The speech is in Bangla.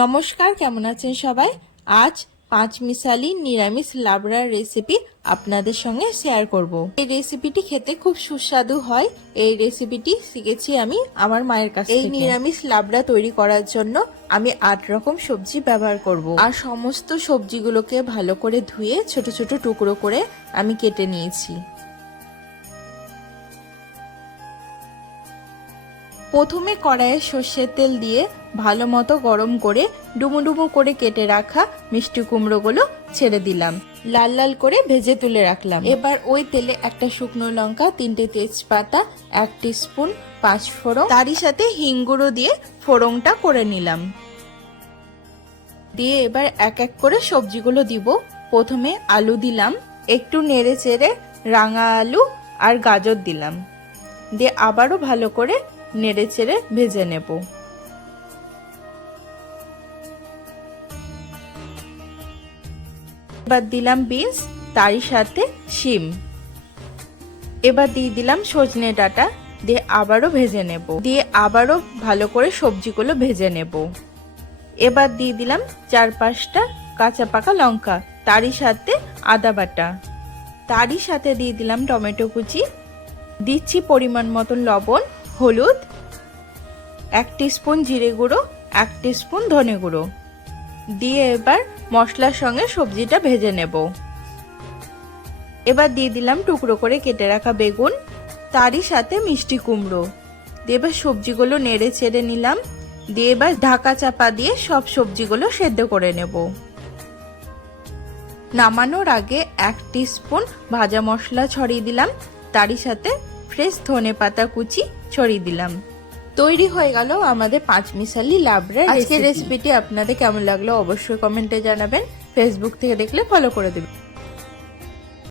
নমস্কার কেমন আছেন সবাই? আজ পাঁচ মিশালি নিরামিষ লাবড়ার রেসিপি আপনাদের সঙ্গে শেয়ার করব। এই রেসিপিটি খেতে খুব সুস্বাদু হয়। এই রেসিপিটি শিখেছি আমি আমার মায়ের কাছে এই নিরামিষ লাবড়া তৈরি করার জন্য আমি আট রকম সবজি ব্যবহার করব। আর সমস্ত সবজিগুলোকে ভালো করে ধুয়ে ছোট ছোট টুকরো করে আমি কেটে নিয়েছি। প্রথমে কড়াইয়ে সর্ষের তেল দিয়ে ভালো মতো গরম করে ডুমু ডুমু করে কেটে রাখা মিষ্টি কুমড়োগুলো ছেড়ে দিলাম। লাল লাল করে ভেজে তুলে রাখলাম। এবার ওই তেলে একটা শুকনো লঙ্কা, তিনটে তেজপাতা, এক স্পুন পাঁচ ফোড়ন, তারই সাথে হিঙ্গুড়ো দিয়ে ফোড়নটা করে নিলাম। দিয়ে এবার এক এক করে সবজিগুলো দিব। প্রথমে আলু দিলাম, একটু নেড়ে চেড়ে রাঙা আলু আর গাজর দিলাম। দিয়ে আবারও ভালো করে নেড়ে চেড়ে ভেজে নেব। এবার দিলাম বিনস, তারই সাথে শিম। এবার দিয়ে দিলাম সজনে ডাটা, দিয়ে আবারও ভেজে নেব। দিয়ে আবারও ভালো করে সবজিগুলো ভেজে নেব। এবার দিয়ে দিলাম চার পাঁচটা কাঁচা পাকা লঙ্কা, তারই সাথে আদা বাটা। তারই সাথে দিয়ে দিলাম টমেটো কুচি। দিচ্ছি পরিমাণ মতন লবণ। হলুদ, এক স্পুন জিরে গুঁড়ো, এক স্পুন ধনে গুঁড়ো। দিয়ে এবার মশলার সঙ্গে সবজিটা ভেজে নেব। এবার দিয়ে দিলাম টুকরো করে কেটে রাখা বেগুন, তারই সাথে মিষ্টি কুমড়ো। দিয়ে এবার সবজিগুলো নেড়ে ছেড়ে নিলাম। দিয়ে এবার ঢাকা চাপা দিয়ে সব সবজিগুলো সেদ্ধ করে নেব। নামানোর আগে এক স্পুন ভাজা মশলা ছড়িয়ে দিলাম, তারই সাথে ফ্রেশ ধনে পাতা কুচি ছড়িয়ে দিলাম। তৈরি হয়ে গেল আমাদের পাঁচ মিশালি লাবড়া আজকের রেসিপিটি আপনাদের কেমন লাগল অবশ্যই কমেন্টে জানাবেন। ফেসবুক থেকে দেখলে ফলো করে দেবেন।